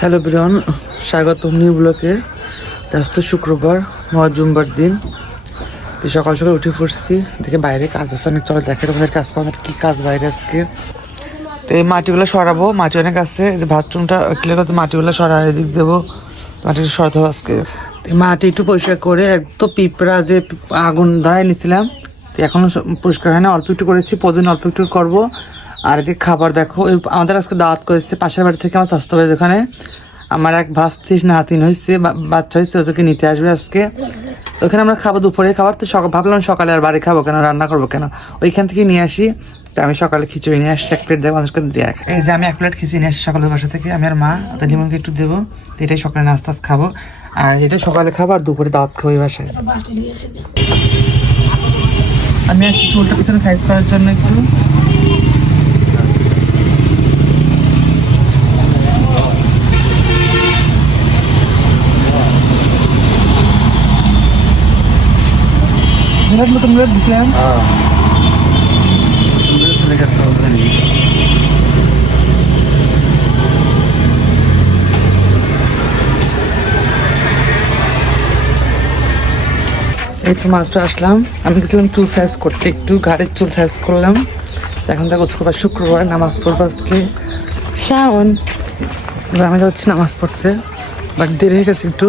Hello বিরন, স্বাগতম new ব্লকের। আজ তো শুক্রবার, জুম্বার দিন। তো সকাল সকাল উঠে পড়ছি, দেখে বাইরে কাজ আছে অনেক। চলো দেখে তোমাদের কাজ করার কি কাজ বাইরে আজকে। তো এই মাটিগুলো সরাবো, মাটি অনেক আছে। যে বাথরুমটা ক্লিয়ার করতে মাটিগুলো সরা এদিক দেবো, মাটিটা সরাতে হবে আজকে। মাটি একটু পরিষ্কার করে একদম পিঁপড়া যে আগুন ধরাই নিয়েছিলাম, তো এখনো পরিষ্কার হয় না, অল্প একটু করেছি, প্রতিদিন অল্প একটু করবো। আর এদিকে খাবার দেখো, আমাদের আজকে দাওয়াত করেছে পাশের বাড়ি থেকে আমার স্বাস্থ্য হবে। যেখানে আমার এক ভাস্তিস নাতিন হয়েছে, বাচ্চা হয়েছে, ওদেরকে নিতে আসবে আজকে। ওখানে আমরা খাবো দুপুরে খাবার। তো ভাবলাম সকালে আর বাড়ি খাবো কেন, রান্না করবো কেন, ওইখান থেকে নিয়ে আসি। তো আমি সকালে খিচুড়ি নিয়ে আসছি, এক প্লেট দেবো মানুষকে দিয়ে। এই যে আমি এক প্লেট খিচুড়ি নিয়ে আসছি সকালের বাসা থেকে, আমি আর মা। তো জীবনকে একটু দেবো, তো এটাই সকালে নাস্তা খাবো। আর এটা সকালে খাবো, আর দুপুরে দাওয়াত খাবো এই বাসায়। আমি আসছি চুলটা পিছনে সাইজ করার জন্য একটু। মিলাদ মতো মিলাদ দিছিলাম। চলে গেছে এই তো মাস্টার আসলাম। আমি গেছিলাম চুল সাইজ করতে, একটু ঘাড়ের চুল সাইজ করলাম। এখন যা করবো শুক্রবার, নামাজ পড়বো আজকে শাওন। আমি যাচ্ছি নামাজ পড়তে, বাট দেরি হয়ে গেছে একটু।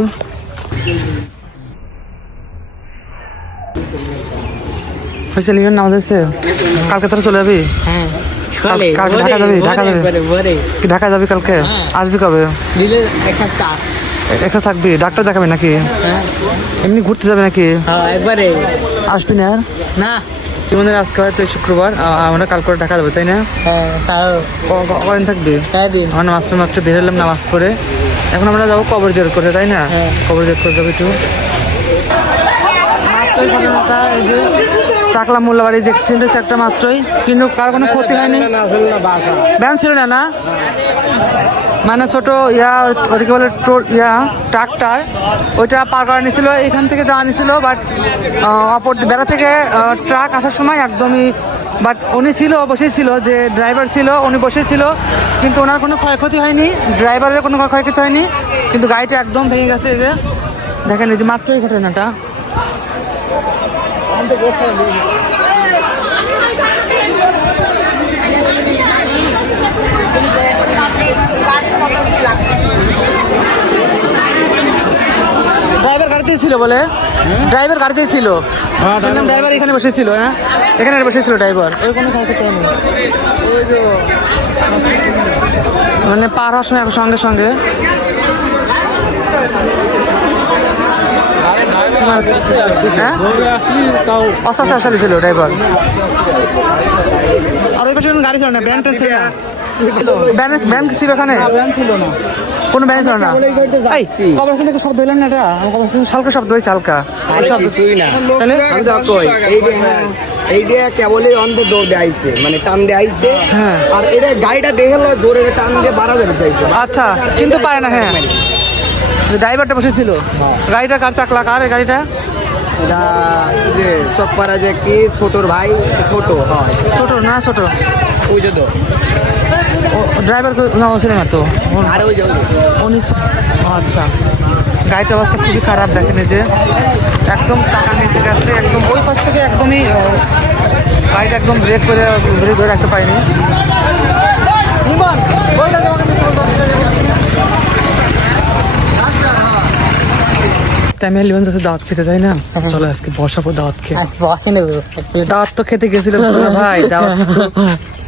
নামাজ হয়েছে, কালকে তোরা চলে যাবি? ঢাকা যাবি? ঢাকা যাবি কালকে? আসবি কবে? একা থাকবি? ডাক্তার দেখাবি নাকি এমনি ঘুরতে যাবে নাকি? আসবি না আর? না তোমাদের আজকে হয়তো শুক্রবার, আমরা কাল করে ঢাকা যাবো, তাই না? কদিন থাকবি? আমরা নামাজ পড়ে মাত্র বের হলাম, নামাজ পড়ে এখন আমরা যাবো কবর জোর করে, তাই না? কবর জোর করে যাবো একটু। এই যে চাকলা মোল্লাবাড়ি যে একটা মাত্রই, কিন্তু কার কোনো ক্ষতি হয়নি। ব্যান ছিল না, না মানে ছোট ওটাকে বলে ট্রাক্টর, ওইটা পার করা নিয়েছিল, এখান থেকে যাওয়া নিয়েছিল। বাট অপর বেড়া থেকে ট্রাক আসার সময় একদমই, বাট উনি ছিল, বসেই ছিল, যে ড্রাইভার ছিল উনি বসেই ছিল, কিন্তু ওনার কোনো ক্ষয়ক্ষতি হয়নি, ড্রাইভারের কোনো ক্ষয়ক্ষতি হয়নি, কিন্তু গাড়িটা একদম ভেঙে গেছে। এই যে দেখেন, এই যে মাত্রই ঘটনাটা। ড্রাইভার গাড়িতেই ছিল বলে, ড্রাইভার গাড়িতেই ছিল, ড্রাইভার এখানে বসেছিল। হ্যাঁ, এখানে বসেছিল ড্রাইভার, ওই কোনো ক্ষয়ক্ষতি হয়নি। মানে পার হওয়ার সময় সঙ্গে সঙ্গে আস্তে আস্তে ছিল ড্রাইভার। আর ওই পাশে গাড়ি ছিল না, ব্যান ছিল না, ব্যান ছিল এখানে, কোনো ব্যান ছিল না। কবরস্থান থেকে শব্দ হইলেন না, এটা কবরস্থান হালকা শব্দ হয়েছে, হালকা এইটা কেবলই অন্ধ দৌড় আইছে, মানে টান দিয়ে আইছে। হ্যাঁ, আর এটা গাড়িটা দেখে জোরে টান দিয়ে বাড়া যাইছে। আচ্ছা, কিন্তু পারে না। হ্যাঁ, ড্রাইভারটা বসেছিল। গাড়িটা কার চাকলা, কার এই গাড়িটা? এটা যে চকপাড়া যে কি ছোটর ভাই, ছোট ছোট না, ছোট ওই যে ড্রাইভার না ছিল না তো, আর ওই যে আচ্ছা। গাড়িটার অবস্থা খুবই খারাপ, দেখেন যে একদম চাকা নিচে গেছে, একদম ওই পাশ থেকে একদমই গাড়িটা একদম ব্রেক ধরে রাখতে পারিনি। আমি লিমন যাচ্ছে দাওয়াত খেতে, তাই না? চলো আজকে বসাবো দাওয়াত খেয়ে। দাওয়াত তো খেতে গেছিল ভাই, দাওয়াত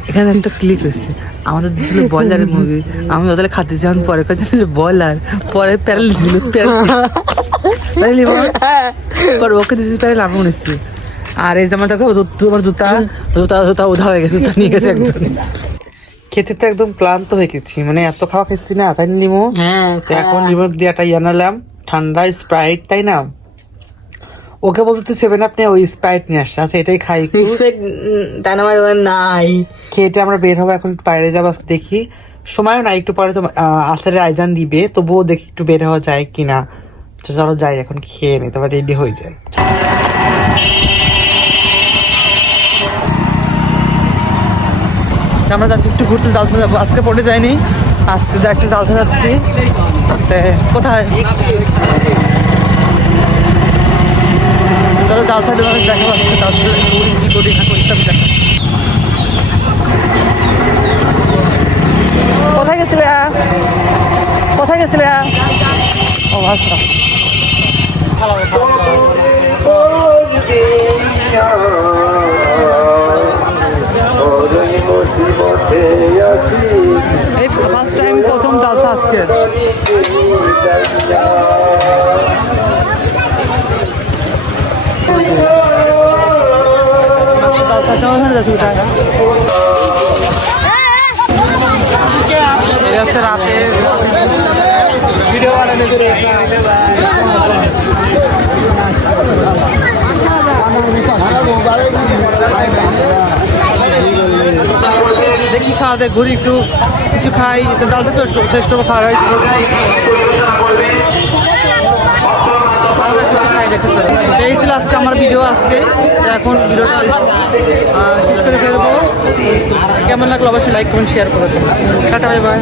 এখানে একটা ক্লিক হয়েছে, আমাদের দিয়েছিল ব্রয়লারের মুরগি, আমি ওদের খাতে যান পরে ব্রয়লার, পরে প্যারেল দিয়েছিল, পরে ওকে দিয়েছি প্যারেল, আমি নিচ্ছি। আর এই জামাটা তোমার জুতা জুতা জুতা উধা হয়ে গেছে, জুতা নিয়ে গেছে একজন। খেতে তো একদম ক্লান্ত হয়ে গেছি, মানে এত খাওয়া খেয়েছি না, তাই লিমো। এখন লিমো দিয়ে একটা আনালাম ঠান্ডা স্প্রাইট, তাই না? ওকে বলতে 7 আপ নিয়ে ওই স্প্রাইট নিয়ে আসছে। আচ্ছা, এটাই খাই নাই, খেয়েটা আমরা বের হবো। এখন বাইরে যাবো, দেখি সময়ও নাই, একটু পরে তো আসরের আয়োজন দিবে, তবুও দেখি একটু বের হওয়া যায় কিনা। তো চলো যাই, এখন খেয়ে নি, তারপর রেডি হয়ে যায়। আমরা যাচ্ছি একটু ঘুরতে, যাবো আজকে পড়ে যায়নি, আজকে যে একটা জালসা যাচ্ছি কোথায়, চলো জালসা দেখাবো আজকে জালসা কি করি না করি সব দেখা। কোথায় গেছিলে কোথায় গেছিলে? ও আচ্ছা এই ফার্স্ট টাইম প্রথম জালসা আজকে। এটা হচ্ছে রাতে ভিডিও বানানো দেখি খাওয়া দেয় ঘুরি একটু কিছু খাই, জালসা শেষ করবো খাওয়া এই ছিল আজকে আমার ভিডিও। আজকে এখন ভিডিওটা শেষ করে ফেলে দেবো। কেমন লাগলো অবশ্যই লাইক কমেন্ট শেয়ার করে দেবো। Tata bye bye.